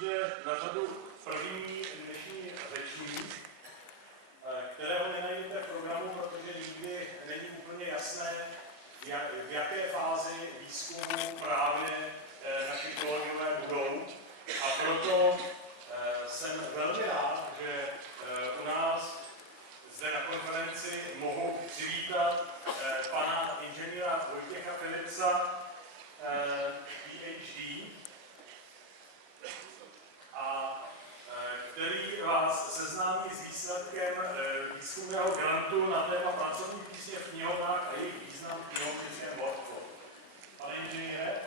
přijde na řadu první dnešní řečník, kterého nenajdete v programu, protože nikdy není úplně jasné, v jaké fázi výzkumu právě naši kolegové budou. A proto jsem velmi rád, že u nás zde na konferenci mohu přivítat pana inženýra Vojtěcha Philipsa, PhD, a který vás seznámí s výsledkem výzkumného grantu na téma pracovní písně v knihovnách a jejich význam v knihovnickém workflow. Pane inženýre?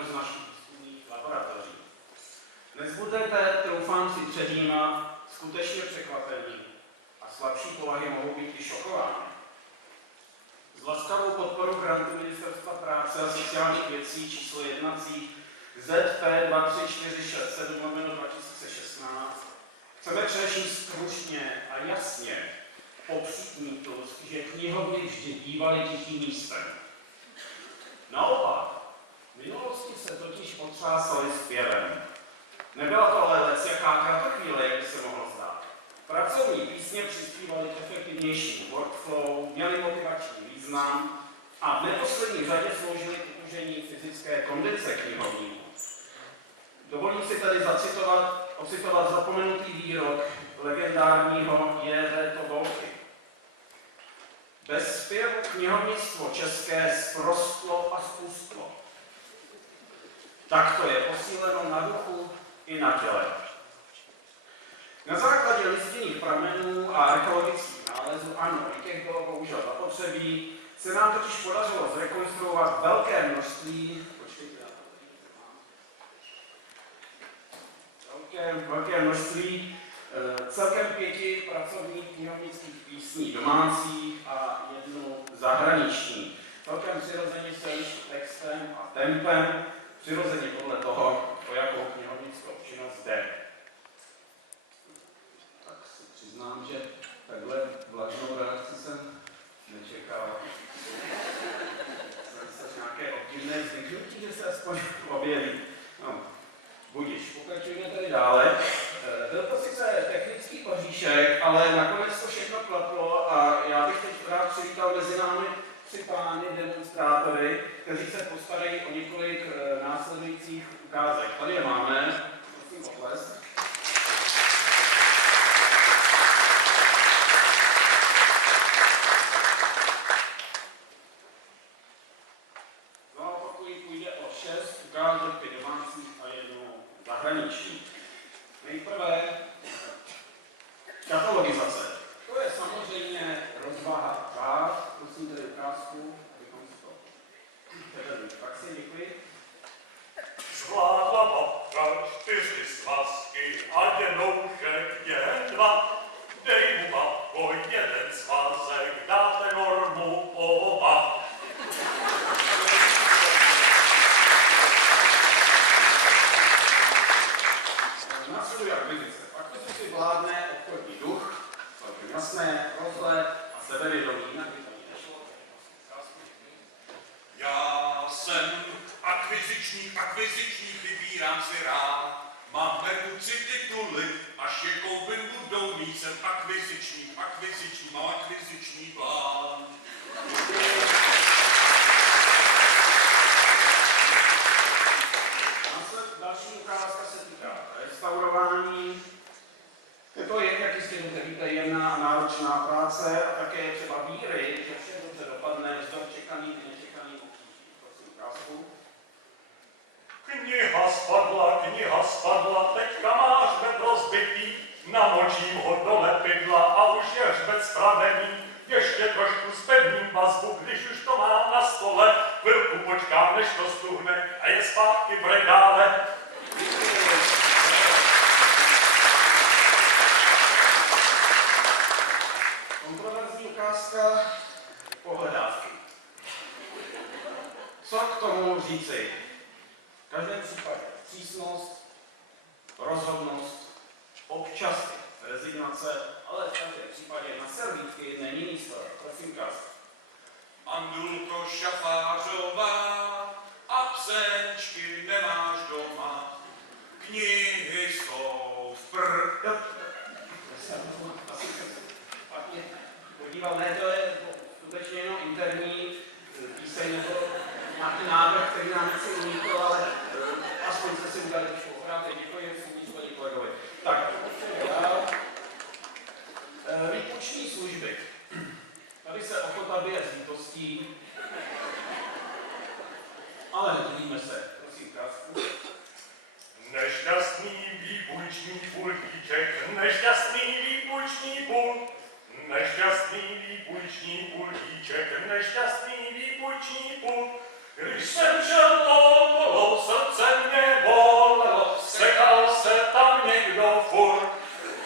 Z našich výzkumných laboratoří. Dnes budete, troufám si předjímat, skutečně překvapení a slabší povahy mohou být i šokovány. S laskavou podporou grantu Ministerstva práce a sociálních věcí číslo jednací ZP 23467/2016 chceme především stručně a jasně popřít mýtus, že knihovny vždy bývaly tichým místem. Naopak, v minulosti se totiž otřásali zpěvem. Nebyla to ale lecjaká kratochvíle, jak by se mohlo zdát. Pracovní písně přispívaly k efektivnějšímu workflow, měly motivační význam a v neposlední řadě sloužily k udržení fyzické kondice knihovníků. Dovolím si tady ocitovat zapomenutý výrok legendárního J.V. Tolky. Bez zpěvu knihovnictvo české zprostlo a zpustlo. Tak to je posíleno na duchu i na těle. Na základě listinných pramenů a archeologických nálezů, ano, i těch bylo bohužel zapotřebí, se nám totiž podařilo zrekonstruovat velké množství celkem 5 pracovních knihovnických písní domácích a 1 zahraniční. Celkem přirozeně se liší textem a tempem, přirozeně podle toho, o jakou knihovnickou činnost jde. Tak si přiznám, že takhle vlažnou reakci jsem nečekal. Jsem se nějaké obdivné zvyknutí, že se aspoň objeví. No, budiš, pokračujeme tady dále. Byl to sice technický oříšek, ale nakonec to všechno klaplo a já bych teď rád přivítal mezi námi 3 pány demonstrátory, kteří se postarají o několik následujících ukázek. Tady je máme, prosím potlesk. No a pokud půjde o 6 ukázek, 5 domácích a 1 zahraniční. Nejprve katalogizace. To je samozřejmě rozvaha vás. Prosím tedy ukázku, abychom si to předali v praxi. Děkuji. Zvládla babka 4 svazky a děnoušek jen 2. Dej mu, babko, 1 svazek, dáte normu oba. Následuje akvizice. Pak to si vládne obchodní duch, celkem jasné, rozhled a sebevědomí. Jinak by to nešlo. Já jsem akvizičník, vybírám si rád. Mám v herbu 3 tituly, až je koupím budou mít, jsem akvizičník, mám akviziční plán. Další ukázka se týká restaurování. To je, jak jistě dobře víte, jemná a náročná práce a také je třeba víry, že vše dobře dopadne vzdor čekaným i nečekaným obtížím. Prosím ukázku. Kniha spadla, teďka máš web rozbitý, namočím ho do lepidla a už je hřbet spravený. Ještě trošku zpevním vazbu, když už to mám na stole, chvilku počkám, než to stuhne a je zpátky v regále. Kontroverzní ukázka pohledávky. Co k tomu říci? V každém případě přísnost, rozhodnost, občas rezignace, ale v každém případě na servítky není místo. Prosím, ukázka. Andulko Šafářová, absenčky nemáš doma, knihy jsou v Jo, já jsem asi špatně podíval, ne, to je skutečně jenom interní píseň nebo nějaký návrh, který nám nechci unikl, ale aspoň jste si udělali trošku obrátky. Děkuji, paní kolegovi. Tak, dál. Výpoční služby. Tady se ochota bije s lítostí, ale nedivíme se. Prosím, ukázku. Nešťastný výpůjční pultíček, nešťastný výpůjční pult, nešťastný výpůjční pultíček, nešťastný výpůjční pult. Když jsem šel okolo, srdce mě bolelo, sekal se tam někdo furt.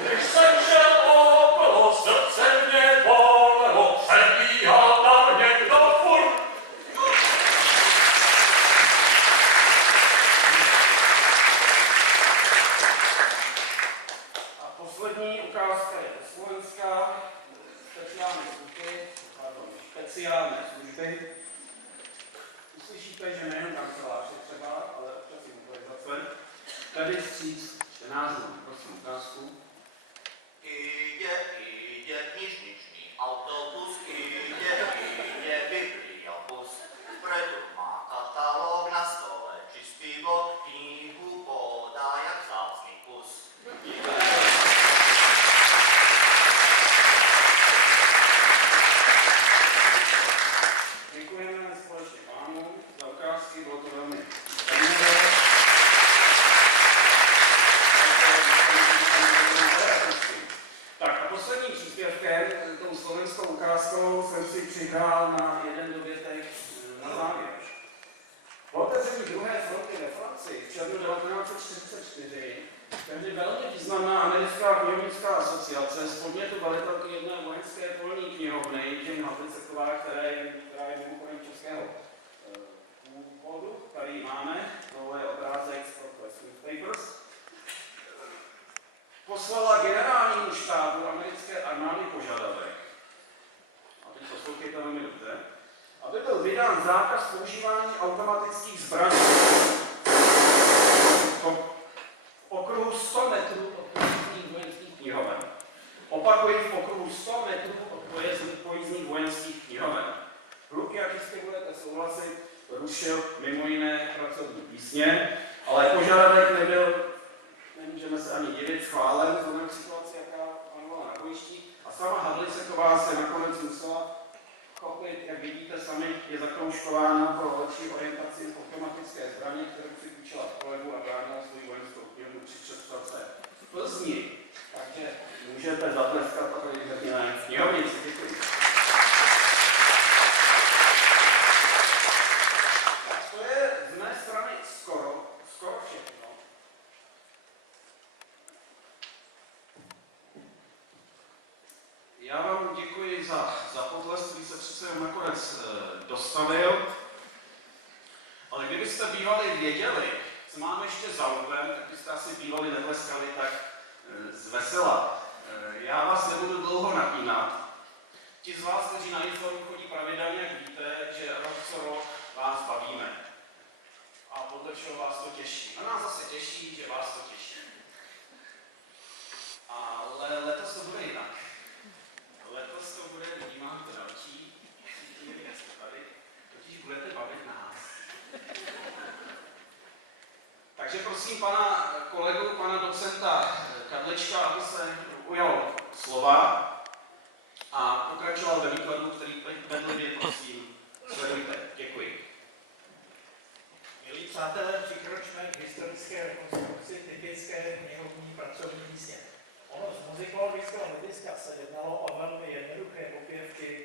Když jsem šel okolo, srdce mě bolelo, přebíhal tam někdo furt. A poslední ukázka je slovenská, speciální služby. Uslyšíte, že nejen kancelář je třeba, ale občas i mobilizace. Tady vstříc čtenářům, prosím ukázku. Idzie knižničný autobus, ide bibliobus. Vpredu má katalóg na stole, čistý bod, knihu podá jak vzácný kus. Děkujeme společně pánu za ukázky, bylo to velmi Tak a posledním příspěvkem, tou slovenskou ukázkou, jsem si přihrál na jeden dovětek na závěr. Po otevření druhé fronty ve Francii v červnu 1944 tehdy velmi významná americká knihovnická asociace z podnětu velitelky jedné vojenské polní knihovny, Jane Havlicekové, která je mimochodem českého původu, který máme, tohle je obrázek z Westminster Papers, poslala generálnímu štábu americké armády požadavek, a teď poslouchejte velmi dobře, aby byl vydán zákaz používání automatických zbraní v okruhu 100 metrů od pojízdných vojenských knihoven. Opakuji, v okruhu 100 metrů od pojízdných vojenských knihoven. Hluk, jak jistě budete souhlasit, rušil mimo jiné pracovní písně, ale požadavek nebyl, nemůžeme se ani divit, schválen vzhledem k situaci, jaká panovala na bojišti. A sama Havliceková se nakonec musela chopit, jak vidíte sami, je zakroužkována pro lepší orientaci v automatické zbraně, kterou si půjčila v kolegu a bránila svou vojenskou knihovnu při přestřelce v Plzni. Takže můžete zatleskat a tady řekněme v knihovnici. Děkuji. Tak to je z mé strany skoro všechno. Já vám děkuji za potlesk, který se přece nakonec dostavil. Ale kdybyste bývali věděli, co máme ještě za úhlem, tak byste asi bývali netleskali tak zvesela. Já vás nebudu dlouho napínat. Ti z vás, kteří na Informu chodí pravidelně, jak víte, že rok co rok vás bavíme. A podle čeho vás to těší. A nás zase těší, že vás to těší. Ale letos to bude jinak. Letos to bude, vnímám to další, tady, totiž budete bavit nás. Takže prosím pana kolegu, pana docenta Kadlečka, aby se ujal slova a pokračoval ve výkladu, který bedlivě prosím sledujte. Děkuji. Milí přátelé, přikročme k historické rekonstrukci typické knihovní pracovní místě. Ono z muzikologického hlediska se jednalo o velmi jednoduché popěvky,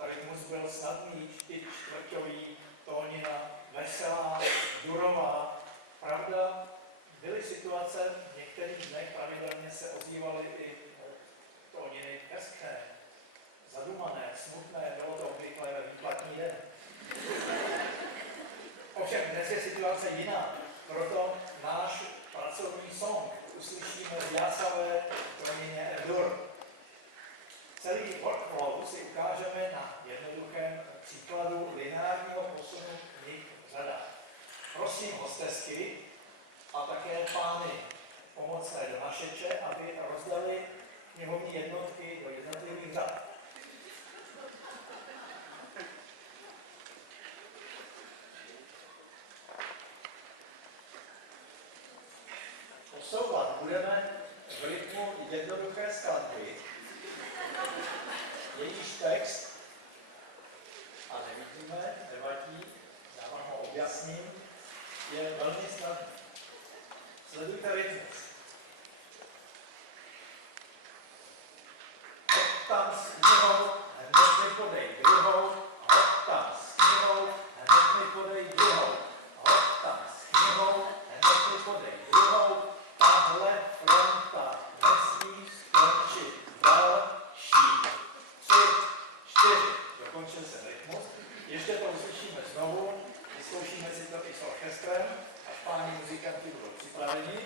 rytmus byl snadný, čtvrťový, tónina, veselá, durová. Pravda, byly situace, v některých dnech pravidelně se ozývaly i tóniny hezké, zadumané, smutné, bylo to obvykle ve výplatní den. Ovšem dnes je situace jiná, proto náš pracovní song uslyšíme v jásavé tónině E-dur. Celý workflow si ukážeme na jednoduchém příkladu lineárního posunu knih v řadách. Prosím hostesky a také pány pomocné donašeče, aby rozdali knihovní jednotky do jednotlivých řad. Posouvat budeme v rytmu jednoduché skladby, jejíž text, a nevidíme, nevadí, já vám ho objasním, je velmi snadný. Sledujte rytmus. Hop tam s knihou, hned mi podej druhou, hop tam s knihou, hned mi podej druhou, hop tam s knihou, hned mi podej druhou, tahle fronta nesmí skončit další. 3, 4, dokončil jsem rytmus. Ještě to uslyšíme znovu, vyzkoušíme si to i s orchestrem, až páni muzikanti budou připraveni.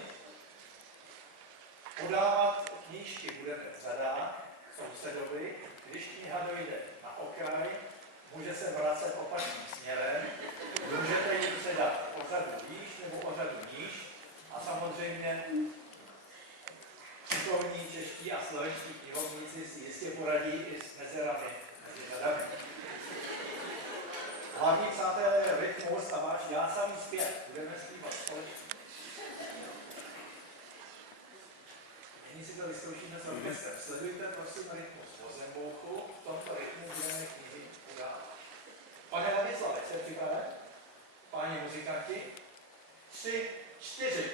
Podávat knížky budeme v řadách sousedovi, když kniha dojde na okraj, může se vracet opačným směrem, můžete ji předat o řadu výš nebo o řadu níž a samozřejmě šikovní čeští a slovenští knihovníci si jistě poradí i s mezerami mezi řadami. Hlavní přátelé je rytmus a váš jásavý zpěv. Budeme zpívat společně. Nyní si to vyzkoušíme s orchestrem. Sledujte prosím rytmus Vozembouchu. V tomto rytmu budeme knihy podávat. Pane Ladislave, jste připraven? Páni muzikanti? 3, 4.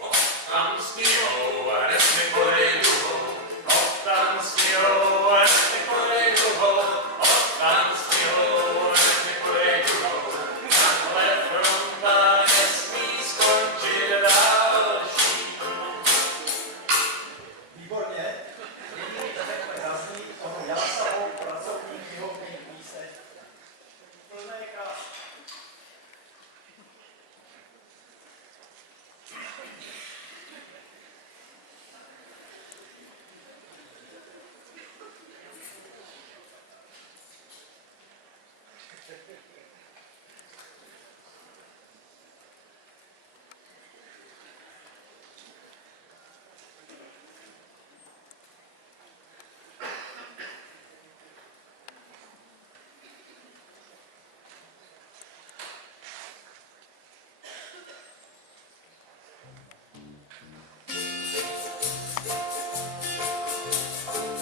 Hop tam s knihou, hned mi podej druhou. Hop tam s knihou, hned mi podej druhou. Hop tam s knihou, hned mi podej druhou. Tahle fronta nesmí skončit další. Výborně. Nyní řekne zaznít onu jásavou pracovní knihovní píseň. Plné krásy.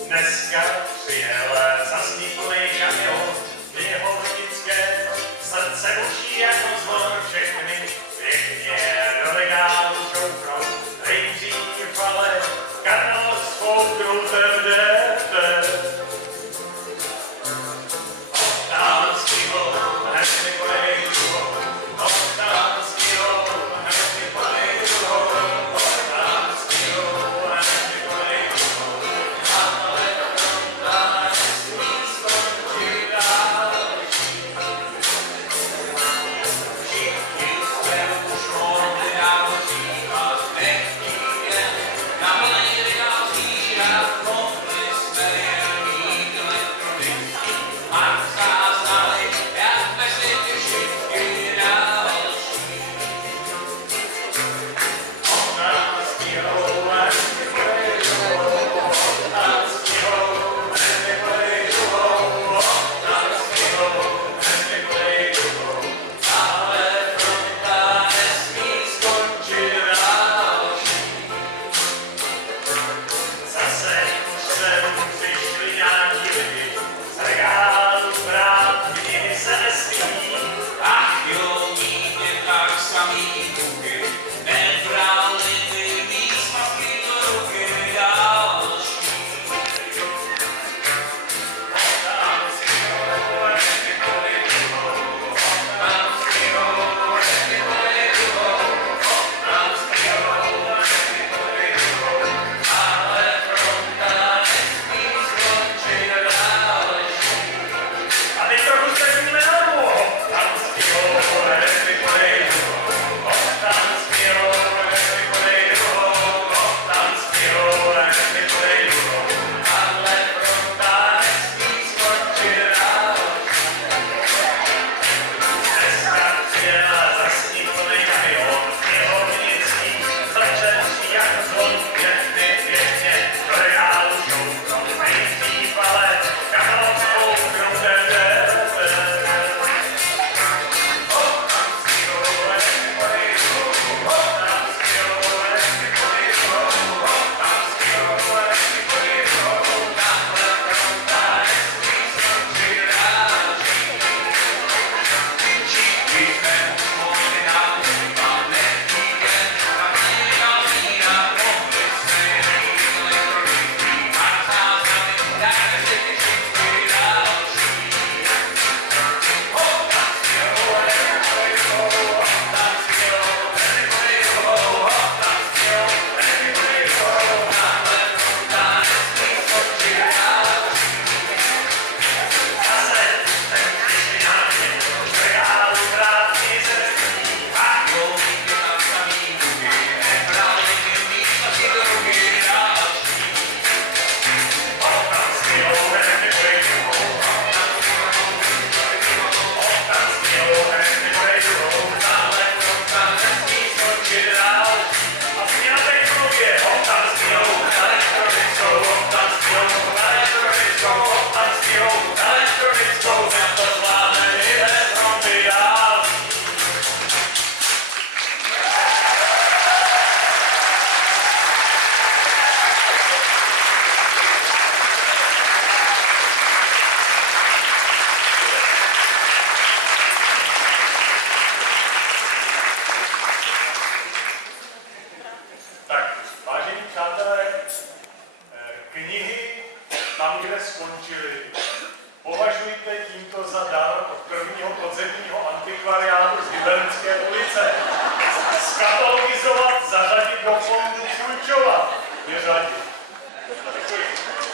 Dneska přijel zasníklej kamion, jeho vodické srdce buší jako zvon, všechny pěkně do regálu šoufnou, rejří fale, karlovskou drutem jdete. Tam s knihou, hned mi podej druhou, tam s knihou, hned mi podej druhou, tam s knihou, hned mi podej druhou. řadě. Děkuji.